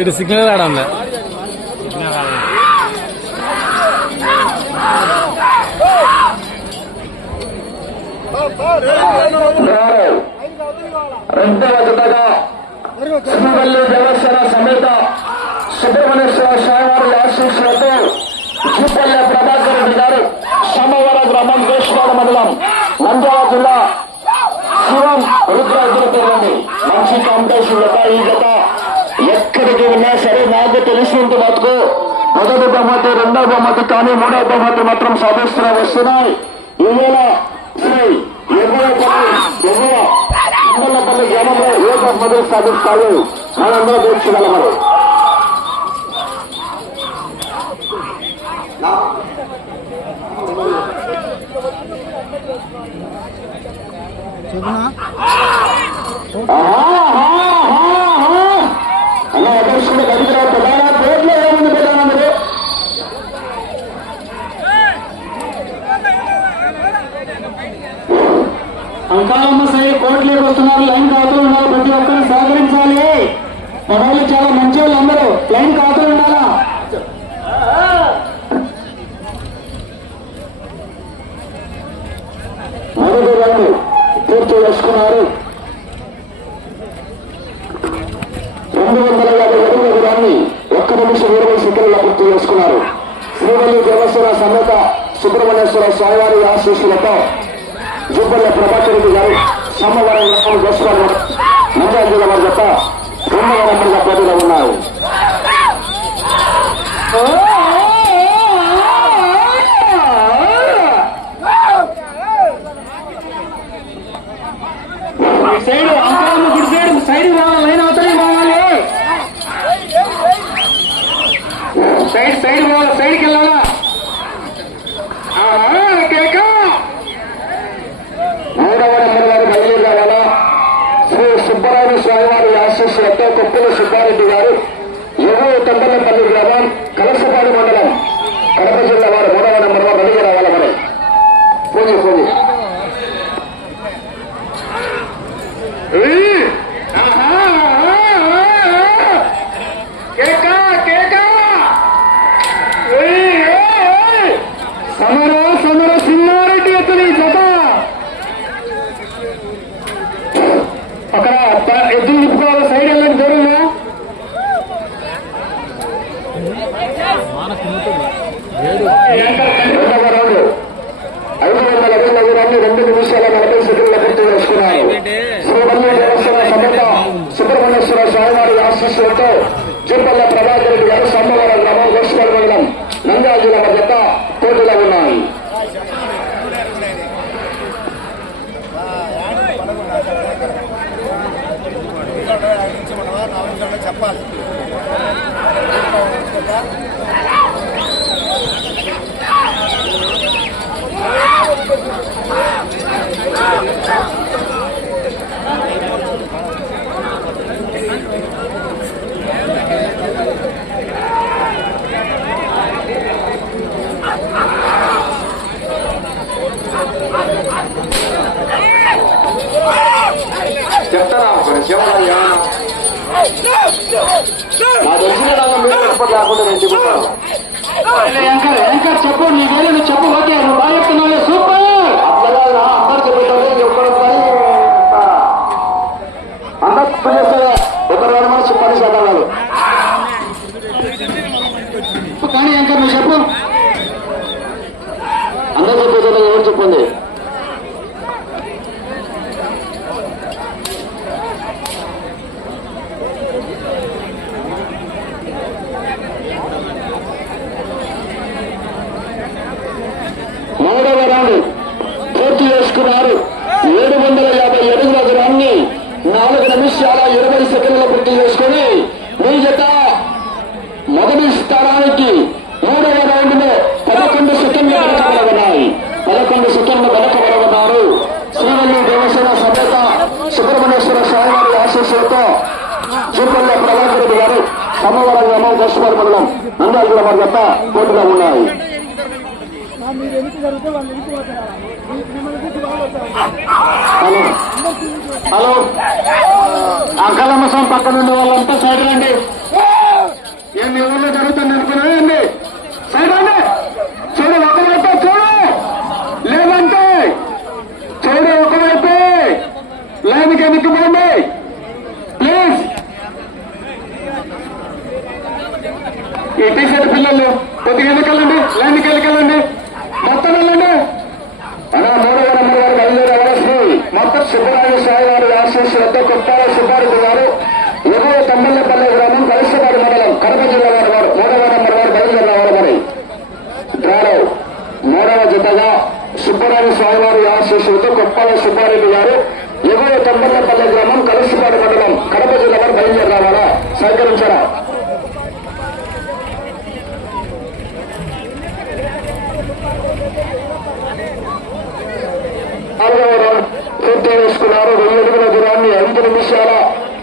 ఇటు సిగ్నల్ ఆడంలే రెండవ జతగా శ్రీవల్లి దేవస్థాన సమేత సుబ్రహ్మణ్యేశ్వర స్వామివారి ఆశీస్సులతో జూపల్లె ప్రభాకర్ రెడ్డి గారు సోమవారం గ్రామం దేశవాడ మండలం నంద్యాల జిల్లా శివం రుద్ర పేరుంది మంచి కాంపిటీషన్ జత. ఈ జత ఎక్కడికి ఉన్నా సరే నాకు తెలిసినంత మటుకు మొదటి బహుమతి, రెండవ బహుమతి కానీ మూడవ బహుమతి మాత్రం సాధిస్తూ వస్తున్నాయి. ఈవేళ శ్రీ ఎగువపల్లి గ్రామంలో ఏ బహుమతులు సాధిస్తాయి మనందరూ తీర్చగలమరు. అలా అదర్శకుడు గదిలో ప్రధాన కోర్టులో ఏముంది ప్రధాన మీరు అంకాలమ్మ సైడ్ కోర్టులోకి వస్తున్నారు. లైన్ కాతూ ఉన్నారు. ప్రతి ఒక్కరు సహకరించాలి. మనవాళ్ళు చాలా మంచి వాళ్ళు అందరూ లైన్ కాతూ ఉండాలా. మొదటి రౌండ్ పూర్తి చేసుకున్నారు. 250 అడుగుల దూరాన్ని 1 నిమిషం 20 సెకండ్ల పూర్తి చేసుకున్నారు. శ్రీవల్లి దేవస్థాన సమేత సుబ్రహ్మణ్యేశ్వర స్వామివారి ఆశీస్సులతో జూపల్లె ప్రభాకర్ రెడ్డి గారు సోమవారం గోస్వామి నంద్యాల జిల్లా వారి జత 2వ నెంబర్గా పోటీలో ఉన్నారు. సైడ్ అంకాలమ్మ గుడి సైడ్ సైడ్ రావాలి. లైన్ అవతలి రావాలి. సైడ్ సైడ్ పోవాలి. సైడ్కి వెళ్ళాలా. మూడవ నెంబర్ గారు బయలుదేరి రావాలా. శ్రీ సుబ్బరాజు స్వామివారి ఆశీస్సులతో కొప్పుల సుబ్బారెడ్డి గారు ఎగువ తంబలపల్లి గ్రామం కలసపాడు మండలం కడప జిల్లా వారు 3వ నెంబర్ వారు బయలుదేరి రావాలా. మరి పూజ పూజ సమర సిన్నారెడ్డి ఎత్తుని జత అక్కడ ఎద్దులు నిప్పుకోవాలి. సైడ్ వెళ్ళండి. దూరంగా 500 అడుగుల దూరాన్ని 2 నిమిషాల 40 సెకండ్ల పూర్తి చేసుకున్నారు. శ్రీవల్లి దేవస్థాన సమేత సుబ్రహ్మణ్యేశ్వర స్వామివారి ఆశీస్సులతో జూపల్లె ప్రభాకర్ రెడ్డి గారు సోమవారం గ్రామం గోస్వామి మండలం నంద్యాల జిల్లా వారి జత పోటీలో ఉన్నాయి. చెప్పాలి చెప్తారా శివయ్యా నా తెలిసిన లేకుండా నేను చెబుతాను. యాంకర్ చెప్పు. నీ వేలు చెప్పు. ఓకే నువ్వు బాగా చెప్తున్నావు. సూపర్. అట్లా అందరు చెప్తారు. చెప్పడం అందరూ చేస్తారు. ఒకరు మనసు 10 శాతాలు కానీ యాంకర్ నువ్వు చెప్పు. అందరూ చెప్పేది ఎవరు చెప్పండి. మూడవ రౌండ్ పూర్తి చేసుకున్నారు. 750 అడుగుల దూరాన్ని 4 నిమిషాల 20 సెకండ్ల పూర్తి చేసుకుని మీ జత మొదటి స్థానానికి 3వ రౌండ్ లో 11 సెకండ్లు వెనకబడగలరు. 11 సెకండ్లు వెనకబడగలరు. శ్రీవల్లి దేవసేన సమేత సుబ్రహ్మణ్యేశ్వర స్వామివారి ఆశీస్సులతో జూపల్లె ప్రభాకర్ రెడ్డి గారు సోమవారం గ్రామం గోస్వామి మండలం నంద్యాల జిల్లా వారి జత పోటీలో ఉన్నాయి. మీరు ఎన్నిక జరిగితే వాళ్ళు ఎన్నిక పోతారా మిమ్మల్ని చూసి వాళ్ళు వస్తారు. హలో హలో అంకలమ్మసం పక్కన ఉండే వాళ్ళంతా సైడ్ రండి. ఏం మీ ఊళ్ళో జరుగుతుంది అనుకున్నా అండి? సైడ్ రండి. చూడు ఒకవైపు చూడు, లేదంటే చూడు ఒకవైపు లైన్కి ఎన్నికపోండి ప్లీజ్. ఈ టీషర్ట్ పిల్లలు కొద్దిగా ఎన్నికెళ్ళండి, లైన్కి ఎన్నికెళ్ళండి, మొత్తం వెళ్ళండి. అలా 3వ నెంబర్ వారు బయలుదేరవలసి మొత్తం సుబ్బరాజు సాయి వారి ఆశీస్సులతో కొట్టాల సుబ్బారెడ్డి గారు ఎగువ తమ్మల్లపల్లి గ్రామం కలిసిపాడు మండలం కడప జిల్లా వారి వారు 3వ నెంబర్ వారు బయలుదేరవారు. మరి డ్రాలో 3వ జతగా సుబ్బరాజు సాయి వారి ఆశీస్సులతో కొట్టాల సుబ్బారెడ్డి గారు ఎగువ తమ్మల్లపల్లి గ్రామం కలిసిపాడు మండలం కడప జిల్లా వారు బయలుదేరవాలా? సహకరించరా? పూర్తి చేసుకున్నారు. 2 అడుగుల దూరాన్ని 5 నిమిషాల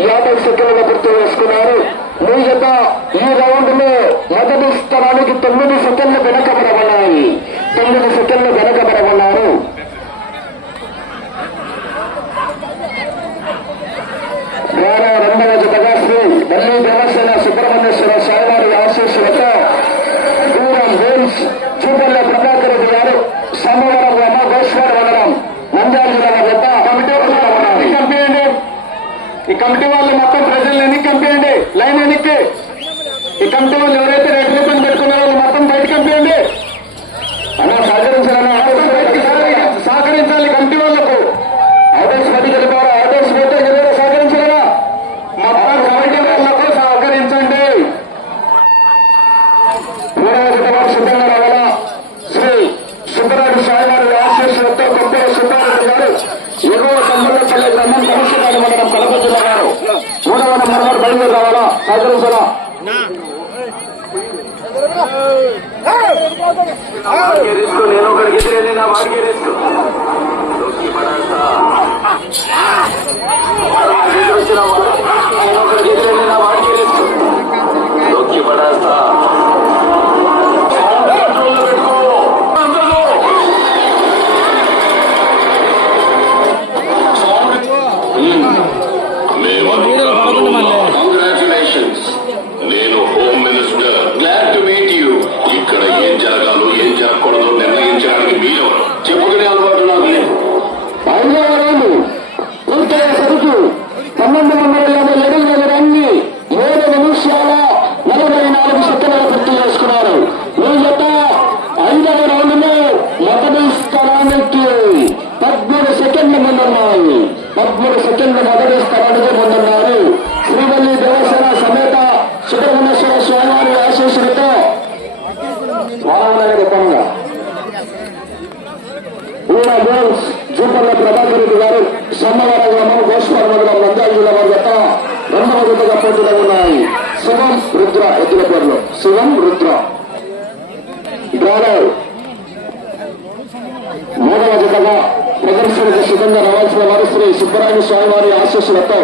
50 సెకండ్ల పూర్తి చేసుకున్నారు. మీ జత ఈ రౌండ్ లో మొదటి స్థానానికి 9 సెకండ్లు వెనకబడబడ్డాయి. 9 సెకండ్లు వెనకబడబడ్డారు. రానా 2వ జతగా శ్రీ మల్లి దేవసేన సుబ్రహ్మణ్యేశ్వర స్వామివారి ఆశీస్సులతో దూరం వేల్స్ చూపల్ల ప్రభాకర్ రెడ్డి గారు సోమవారం గ్రామ గోష్వాడ మండలం నంద్యాల జిల్లా జత కమిటీ కంపేయండి. ఈ కమిటీ వాళ్ళు మొత్తం ప్రజలు ఎన్ని కంపేయండి, లైన్ ఎన్నిక్కి ఈ కమిటీ వాళ్ళు ఎవరైతే రెడ్ రిబన్ పెట్టుకున్నారో వాళ్ళు మొత్తం బయట కంపేయండి. అలా సహకరించాలి కమిటీ వాళ్లకు. ఆర్డర్స్ పది కలిపారు, ఆర్డర్స్ పోతే ఎవరైనా సహకరించారా? మొత్తం కమిటీ వాళ్లకు సహకరించండి. 3వ జత వారు సిద్ధంగా రావాలా? శ్రీ సుబ్బరాజు సాయివారి ఆశీస్సులతో కొప్పల సుబ్బారెడ్డి గారు ఎగువ తమ్మల్లపల్లి గ్రామం కలిసిపాడు మండలం కడప జిల్లా గారు 3వ నెంబర్ వారు బయలుదేరి రావాలా? సహకరించాలా? నేను ఒకరికి ఎదురెళ్ళి నా వాడికి రిస్క్ వచ్చిన నేను ఒకరికి ఎదురెళ్ళి నా వాడికి రిస్క్ దొక్కి పడేస్తా. కంగ్రాచులేషన్స్. నేను home minister. Glad to meet you. ఇక్కడ ఏం జరగాలో ఏం జరగకూడదో నిర్ణయించడానికి మీరెవరు? చెప్పుకునే అలవాటు నాకు లేదు. 5వ రౌండ్ పూర్తయ్యేసరికి 1250 అడుగుల దూరాన్ని 7 నిమిషాల 44 సెకండ్లు పూర్తి చేసుకున్నారు. ఈ జత 5వ రౌండ్ లో మొదటి స్థానానికి 13 సెకండ్లు ముందున్నాయి. 13 సెకండ్లు మొదటి స్థానానికి ముందున్నారు. శ్రీవల్లి దేవసేన సమేత సుబ్రహ్మణ్యేశ్వర స్వామివారి ఆశీస్సులతో వారాంగా ఊర గోల్స్ జూపల్ల ప్రభాకర్ రెడ్డి గారు సోమవారం గ్రామం గోష్పాడ మండలం నంద్యాల జిల్లా వారి జత 2వ జతగా పోటీలో ఉన్నాయి. శివం రుద్ర ఎద్దుల పేర్లు శివం రుద్ర. డ్రాలో 3వ జతగా ప్రదర్శనకు సిద్ధంగా రావాల్సిన వారు శ్రీ సుబ్బరాజు స్వామివారి ఆశీస్సులతో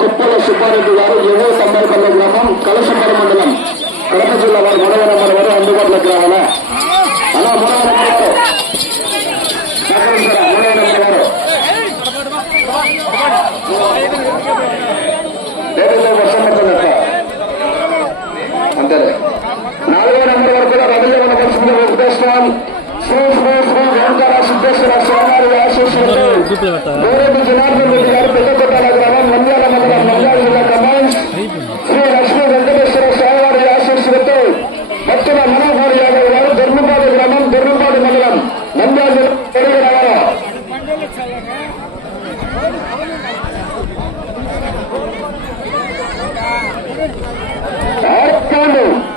కుప్పల సుబ్బారెడ్డి గారు ఎగువ తమ్మల్లపల్లి గ్రామం కలసపల్లి మండలం కడప జిల్లా వారు 3వ నెంబర్ వారు అందుబాటులోకి రావాలా? అలా 3వ నెంబర్ వారు సహకరించారా? 3వ నెంబర్ వారు ఏదైతే వర్షం పడుతుందట అంతేలే. 4వ నెంబర్ వరకు కూడా రవిలో కలుసుకునే ఉద్దేశం శ్రీ శ్రీ శ్రీ వెంకట సిద్ధేశ్వర స్వామివారి ఆశీస్సులతో గౌరెడ్డి జనార్దన్ రెడ్డి గారు పెద్దకొట్టాల గ్రామం నంద్యాల మండలం నంద్యాల జిల్లా కమాండ్ శ్రీ లక్ష్మీ వెంకటేశ్వర స్వామివారి ఆశీస్సులతో భక్తుల మనోహర్ యాదవ్ గారు ధర్మపాడు గ్రామం ధర్మపాడు మండలం నంద్యాల జిల్లా రావాలా?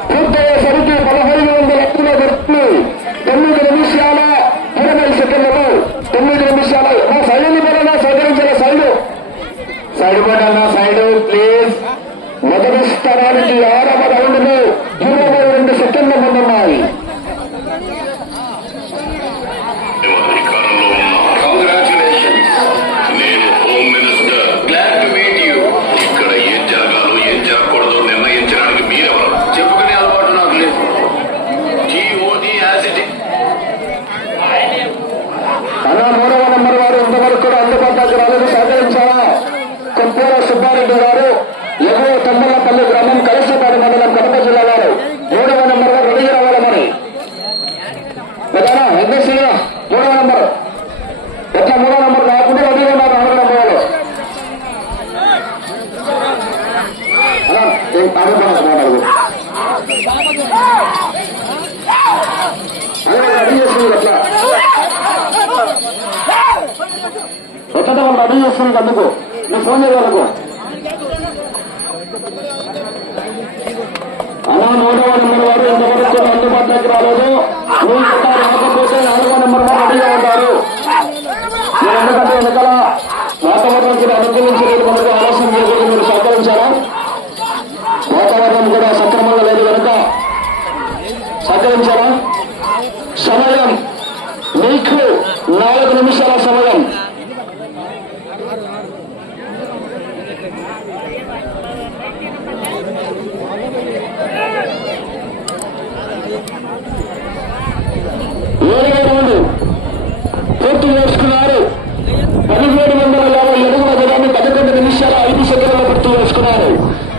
పూర్తయ్యేసరికి 1500 అడుగుల దొరుకుతుంది. 9 నిమిషాల 20 సెకండ్లలో 9 నిమిషాలు సైలు పరంగా సహకరించిన సైలు నెంబర్ ఎట్లా 3వ నెంబర్ కాకుండా రెడీగా ఉన్నారు 4వ నెంబర్ వాళ్ళు రెడీ చేస్తుంది అట్లా ఎక్కడ వాళ్ళు రెడీ చేస్తున్నారు అందుకు నువ్వు ఫోన్ చేయగలకు అలా 3వ నెంబర్ వారు ఇంతవరకు అందుబాటులోకి రాలేదు మీరు రాకపోతే 4వ నెంబర్ వారు రెడీగా ఉంటారు మీరు ఎందుకంటే వెనకాల వాతావరణం కూడా అనుకూలించలేదు కనుక ఆలస్యం చేయకూడదు మీరు సహకరించారా వాతావరణం కూడా సక్రమంగా లేదు కనుక సహకరించారా సమయం మీకు 4 నిమిషాల సమయం పూర్తి చేసుకున్నారు 1750 అడుగుల దూరాన్ని 11 నిమిషాల 5 సెకండ్ల పూర్తి చేసుకున్నారు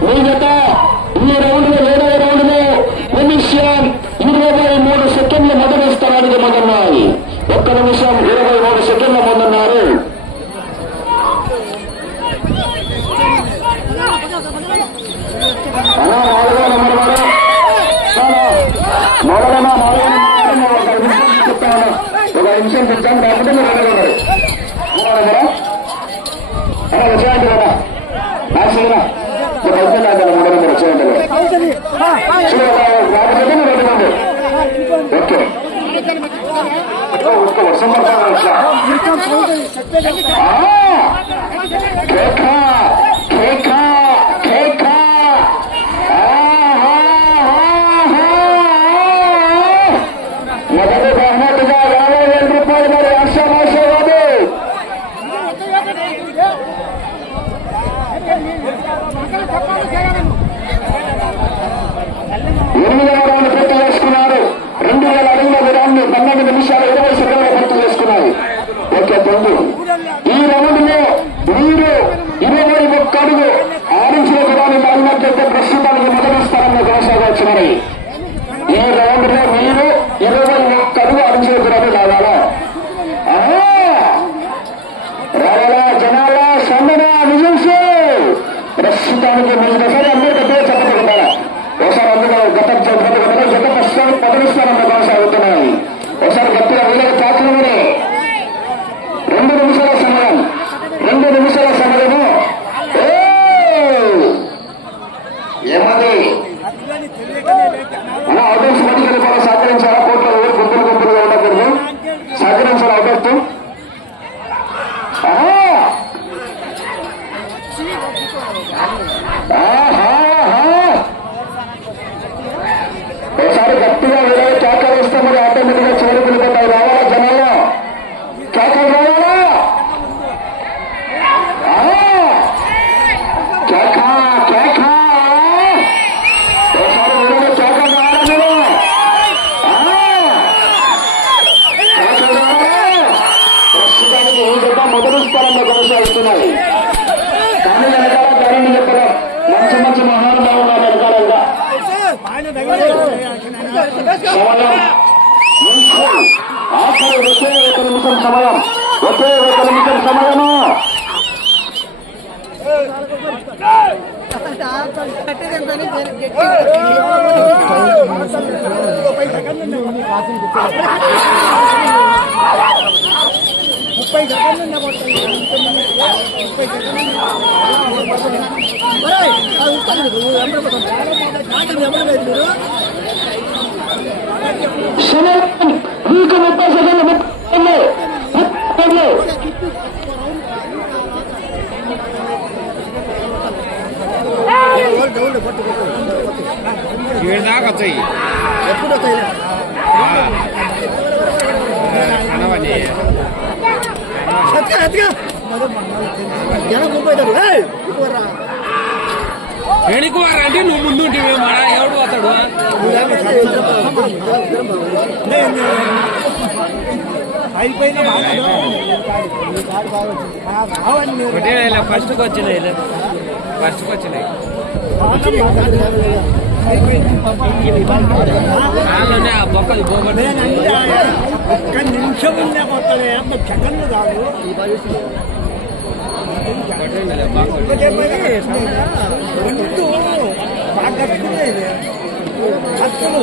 మీ జత ఈ రౌండ్ లో 7వ రౌండ్ లో నిమిషం 23 సెకండ్ల మొదటి స్థానానికి ముందున్నాయి 1 నిమిషం 23 సెకండ్ల ముందున్నారు 4వ నెంబర్ వారు చెప్తాను ఒక నిమిషం చెప్తాను కాకపోతే మీరు రెడీగా ఉన్నారు వచ్చేయండి కదా నాశనా ఒక అయిపోయింది అంటారు 3వ నెంబర్ వచ్చేయండి రాకపోతే మీరు రెడీగా ఉంది ఓకే వర్షం పడతా మొదటి బహుమతిగా 50,000 రూపాయలు మరి హర్షమాషవాదు 8వ రౌండ్ పూర్తి చేసుకున్నారు 2000 అడుగుల దూరాన్ని 12 నిమిషాల 20 సెకండ్లు పూర్తి చేసుకున్నాయి ఓకే తొందు ఈ రౌండ్ లో మీరు 21 అడుగు 6 ఇంచుల దూరాన్ని లాగినట్లయితే ప్రస్తుతానికి మొదటి స్థానంలో కొనసాగవచ్చు మరి ఈ రౌండ్ లో మీరు 21 అడుగు 6 ఇంచుల దూరాన్ని లాగాలా రావాలా జనాల సందన నిజంసే ప్రస్తుతానికి మీరు ఒకసారి అందరూ గట్టిగా చెప్పకుండా ఒకసారి అందరూ గత ప్రస్తుతానికి మొదటి స్థానంలో కొనసాగుతున్నాయి ఒకసారి గట్టిగా వీళ్ళకి తాకలమని 2 నిమిషాల సమయం 2 నిమిషాల సమయము ఏమది అలా అవుట్స్ మధ్య వెళ్ళిపోవడం సహకరించారా కోర్టులో ఎవరు గుంపులుగా ఉండకూడదు సహకరించారా అవుట్స్ ఒకసారి గట్టిగా వేరే కేకలు ఇస్తే మరి ఆటోమేటిక్ గా చివరికి వెళ్ళిపోతాయి రావాలా జనాల్లో కేకలు రావాలా కేక కేక ఒకసారి వేరే కేకలు రావాలా కేకలు రావాలా ప్రస్తుతానికి ఈ జత మొదటి స్థానంలో కొనసాగుతున్నాయి కానీ వెనకాల ధరణి చెప్పడం మంచి మంచి మహానుభావులు వెనకాలంగా సమయం ఆఖరి ఒకే 1 నిమిషం సమయం ఒకే 1 నిమిషం సమయము మీకు 30 సెకండ్లు దాకా వచ్చాయి ఎప్పుడు వస్తాయి జనం గుంపైతాడు ఎడుకోవాలంటే నువ్వు ముందు మన ఎవడు పోతాడు ఫస్ట్కి వచ్చినాయి ఆ బొక్కలు ఒక్క నిమిషం కొత్తనే సెకండ్ కాదు రెండు బాగా కట్టుకున్నాయి ఇది కత్తులు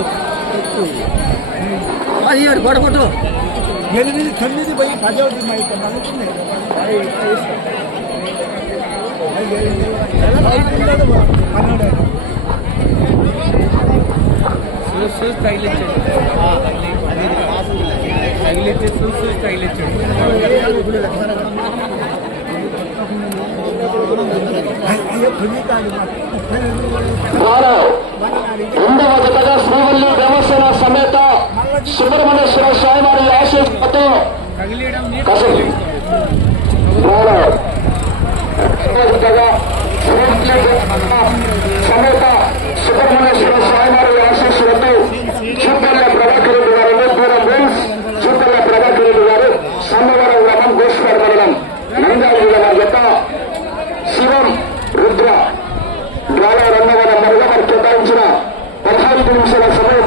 గొడవటు 8, 9 పోయి 10 అవుతుంది అయితే అనుకున్నాయి షూస్ తగిలించండి షూస్ తగిలించండి రెండవ జతగా శ్రీవల్లి దేవసేన సమేత సుబ్రహ్మణ్యేశ్వర స్వామివారి ఆశీస్సులతో తగిలియడం జతగా శ్రీవల్లి సమేత సుబ్రహ్మణ్యేశ్వర స్వామివారి ఆశీస్సులతో చూపల్ల ప్రభాకర్ రెడ్డి గారు దూరం బెల్స్ చూపల్ల ప్రభాకర్ రెడ్డి గారు సోమవారం గ్రామం గోష్పేట మండలం నంద్యాల జిల్లా జత శివం రుద్ర డ్రాలో 2వ నంబర్గా మరి కేటాయించిన 15 నిమిషాల సమయం